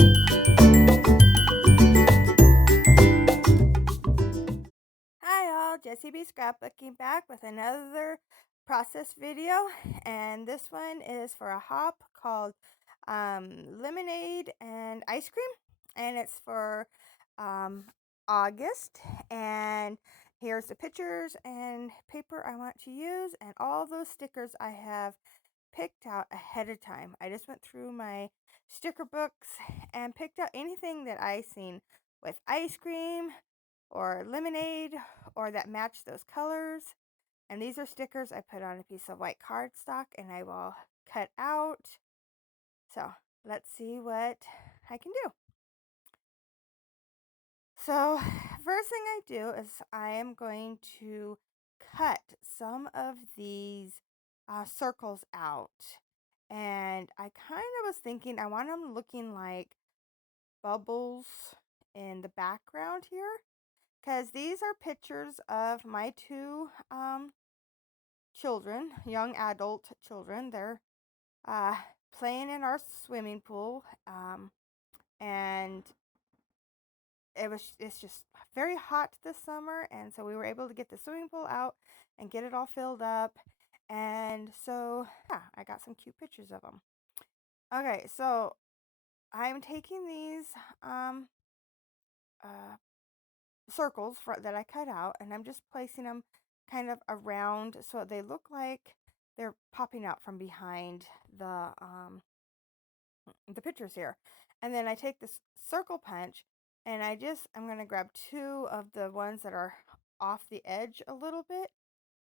Hi all, Jessie B Scrapbooking back with another process video, and this one is for a hop called Lemonade and Ice Cream, and it's for um, August. And here's the pictures and paper I want to use, and all those stickers I have picked out ahead of time. I just went through my sticker books and picked out anything that I seen with ice cream or lemonade or that match those colors. And these are stickers I put on a piece of white cardstock and I will cut out. So let's see what I can do. So first thing I do is I am going to cut some of these circles out. And I kind of was thinking I want them looking like bubbles in the background here, because these are pictures of my two children, young adult children. They're uh, playing in our swimming pool, and it's just very hot this summer, and so we were able to get the swimming pool out and get it all filled up. And so yeah, I got some cute pictures of them. Okay, so I'm taking these uh, circles that I cut out, and I'm just placing them kind of around so they look like they're popping out from behind the pictures here. And then I take this circle punch, and I'm going to grab two of the ones that are off the edge a little bit,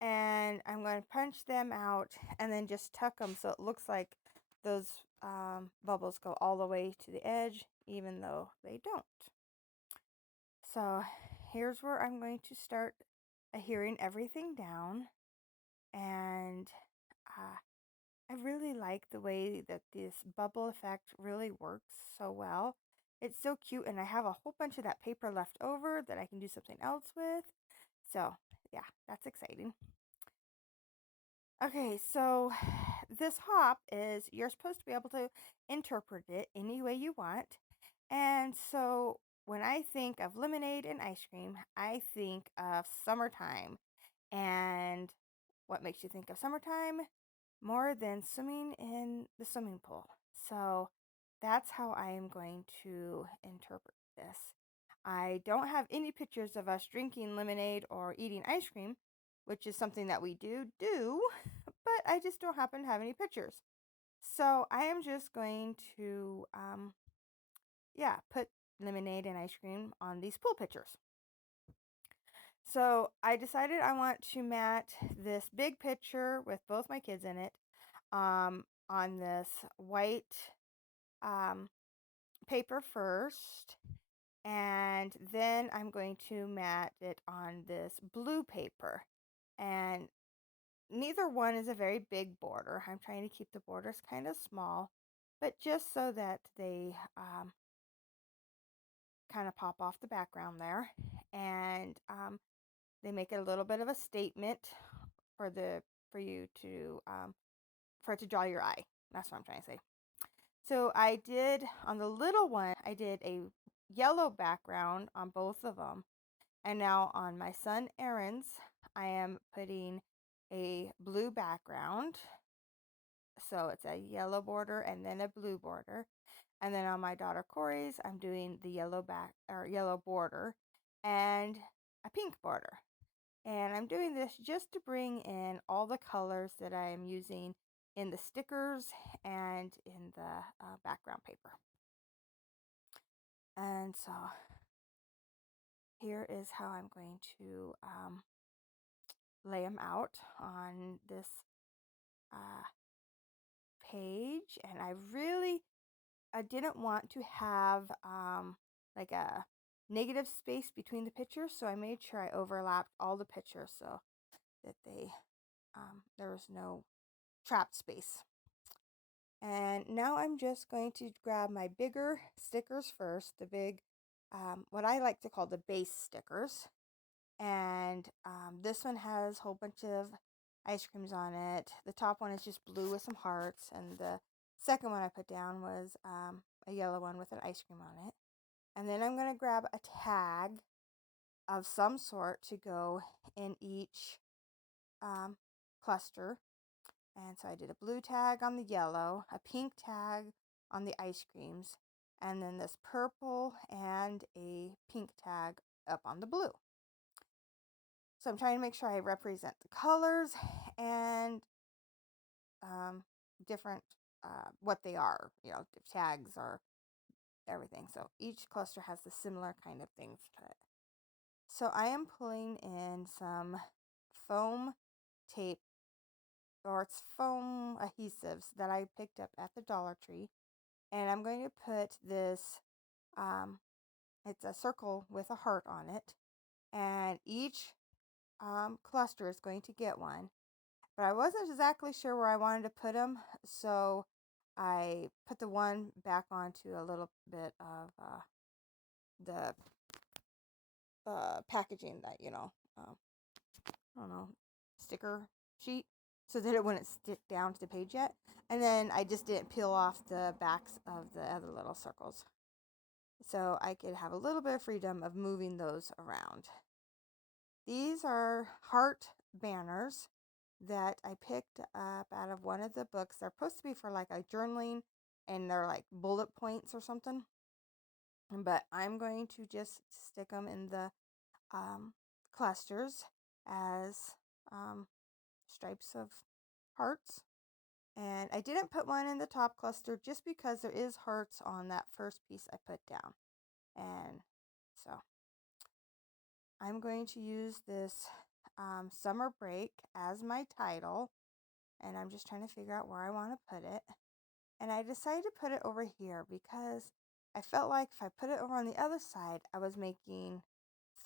and I'm going to punch them out and then just tuck them so it looks like those bubbles go all the way to the edge, even though they don't. So here's where I'm going to start adhering everything down. And I really like the way that this bubble effect really works so well. It's so cute, and I have a whole bunch of that paper left over that I can do something else with. So yeah, that's exciting. Okay, so this hop is, you're supposed to be able to interpret it any way you want. And so when I think of lemonade and ice cream, I think of summertime. And what makes you think of summertime more than swimming in the swimming pool? So that's how I am going to interpret this. I don't have any pictures of us drinking lemonade or eating ice cream, which is something that we do, but I just don't happen to have any pictures. So I am just going to, yeah, put lemonade and ice cream on these pool pictures. So I decided I want to mat this big picture with both my kids in it on this white um, paper first. And then I'm going to mat it on this blue paper. And neither one is a very big border. I'm trying to keep the borders kind of small, but just so that they kind of pop off the background there. And they make it a little bit of a statement for the for you to for it to draw your eye. That's what I'm trying to say. So I did, on the little one, I did a yellow background on both of them. And now on my son Aaron's, I am putting a blue background. So it's a yellow border and then a blue border. And then on my daughter Corey's, I'm doing the yellow border and a pink border. And I'm doing this just to bring in all the colors that I am using in the stickers and in the background paper. And so here is how I'm going to lay them out on this uh, page. And I didn't want to have like a negative space between the pictures, so I made sure I overlapped all the pictures so that there was no trapped space. And now I'm just going to grab my bigger stickers first, the big, what I like to call the base stickers. And this one has a whole bunch of ice creams on it. The top one is just blue with some hearts, and the second one I put down was a yellow one with an ice cream on it. And then I'm going to grab a tag of some sort to go in each cluster. And so I did a blue tag on the yellow, a pink tag on the ice creams, and then this purple and a pink tag up on the blue. So I'm trying to make sure I represent the colors and different, what they are, tags or everything. So each cluster has the similar kind of things to it. So I am pulling in some foam tape, or it's foam adhesives that I picked up at the Dollar Tree. And I'm going to put this, it's a circle with a heart on it. And each cluster is going to get one. But I wasn't exactly sure where I wanted to put them. So I put the one back onto a little bit of the packaging that, I don't know, sticker sheet, so that it wouldn't stick down to the page yet. And then I just didn't peel off the backs of the other little circles, so I could have a little bit of freedom of moving those around. These are heart banners that I picked up out of one of the books. They're supposed to be for like a journaling, and they're like bullet points or something. But I'm going to just stick them in the clusters as stripes of hearts. And I didn't put one in the top cluster just because there is hearts on that first piece I put down. And so I'm going to use this summer break as my title. And I'm just trying to figure out where I want to put it. And I decided to put it over here because I felt like if I put it over on the other side, I was making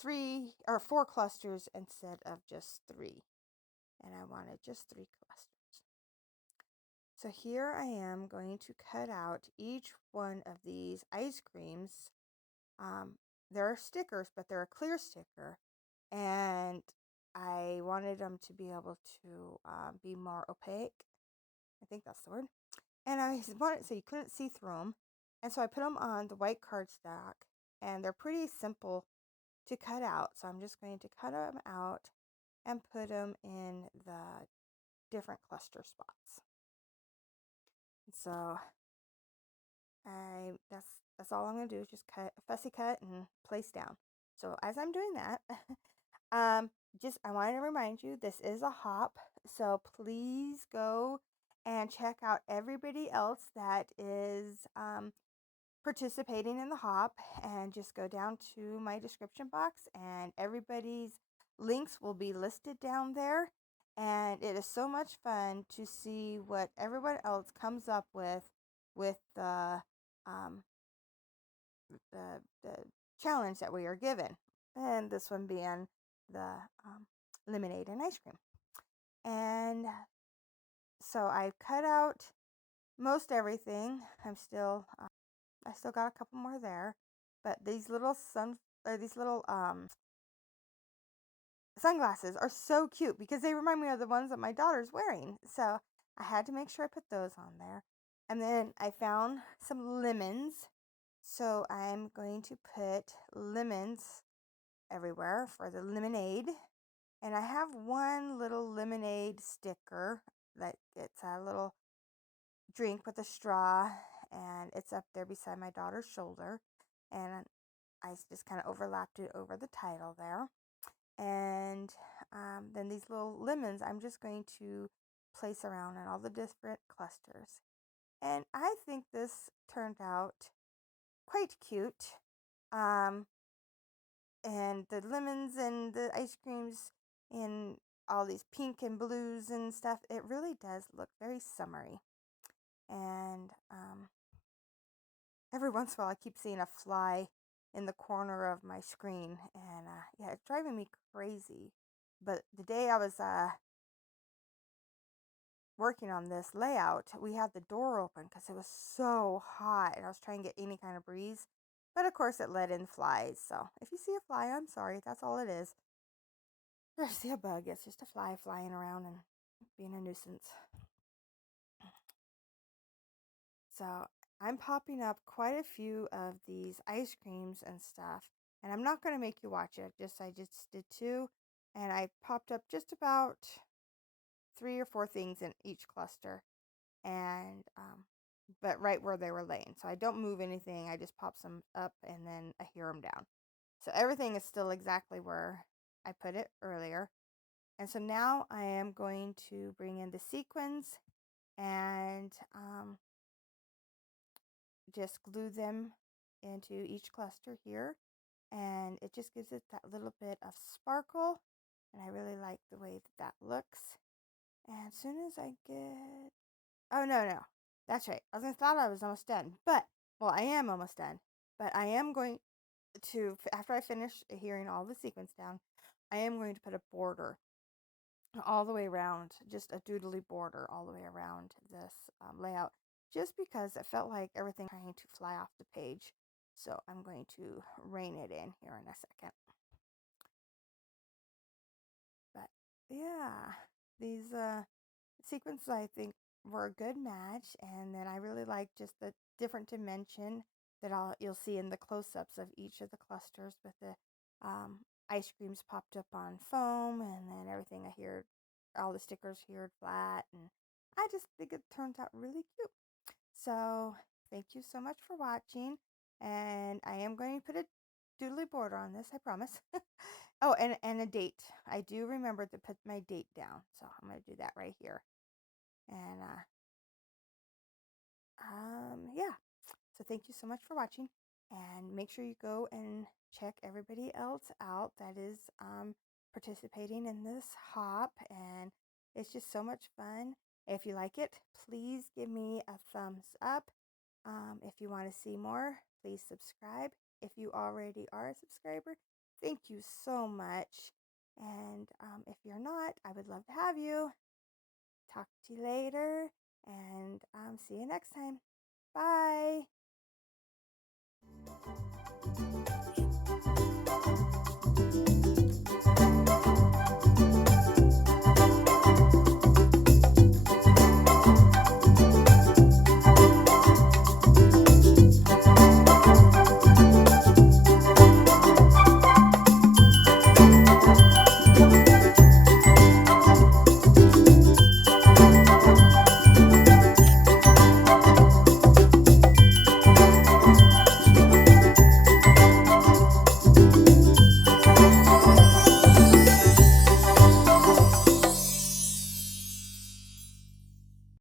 3 or 4 clusters instead of just 3. And I wanted just 3 clusters. So here I am going to cut out each one of these ice creams. They're stickers, but they're a clear sticker. And I wanted them to be able to be more opaque. I think that's the word. And I wanted so you couldn't see through them. And so I put them on the white cardstock. And they're pretty simple to cut out. So I'm just going to cut them out and put them in the different cluster spots. So that's all I'm gonna do is just fussy cut and place down. So as I'm doing that, I wanted to remind you this is a hop, so please go and check out everybody else that is participating in the hop, and just go down to my description box, and everybody's links will be listed down there. And it is so much fun to see what everyone else comes up with um, the challenge that we are given, and this one being the lemonade and ice cream. And so I cut out most everything. I still got a couple more there, but these little sunglasses are so cute because they remind me of the ones that my daughter's wearing. So I had to make sure I put those on there. And then I found some lemons. So I'm going to put lemons everywhere for the lemonade. And I have one little lemonade sticker that it's a little drink with a straw, and it's up there beside my daughter's shoulder. And I just kind of overlapped it over the title there. And then these little lemons, I'm just going to place around in all the different clusters. And I think this turned out quite cute. And the lemons and the ice creams and all these pink and blues and stuff, it really does look very summery. And every once in a while, I keep seeing a fly in the corner of my screen, and yeah, it's driving me crazy. But the day I was working on this layout, we had the door open because it was so hot, and I was trying to get any kind of breeze. But of course, it let in flies. So if you see a fly, I'm sorry. That's all it is. If you see a bug, it's just a fly flying around and being a nuisance. So I'm popping up quite a few of these ice creams and stuff. And I'm not going to make you watch it. I just did two. And I popped up just about three or four things in each cluster. And, but right where they were laying. So I don't move anything. I just pop some up and then I hear them down. So everything is still exactly where I put it earlier. And so now I am going to bring in the sequins and just glue them into each cluster here. And it just gives it that little bit of sparkle. And I really like the way that that looks. And as soon as I get... Oh, no. That's right. Thought I was almost done. But, well, I am almost done. But I am going to, after I finish hearing all the sequins down, I am going to put a border all the way around, just a doodly border all the way around this layout, just because it felt like everything trying to fly off the page. So I'm going to rein it in here in a second. But yeah, these sequences I think were a good match, and then I really like just the different dimension that you'll see in the close-ups of each of the clusters with the ice creams popped up on foam, and then everything I hear, all the stickers here flat, and I just think it turns out really cute. So thank you so much for watching, and I am going to put a doodly border on this, I promise. Oh, and a date. I do remember to put my date down, so I'm going to do that right here. And yeah. So thank you so much for watching, and make sure you go and check everybody else out that is participating in this hop, and it's just so much fun. If you like it, please give me a thumbs up. If you want to see more, please subscribe. If you already are a subscriber, thank you so much. And if you're not, I would love to have you. Talk to you later, and see you next time. Bye.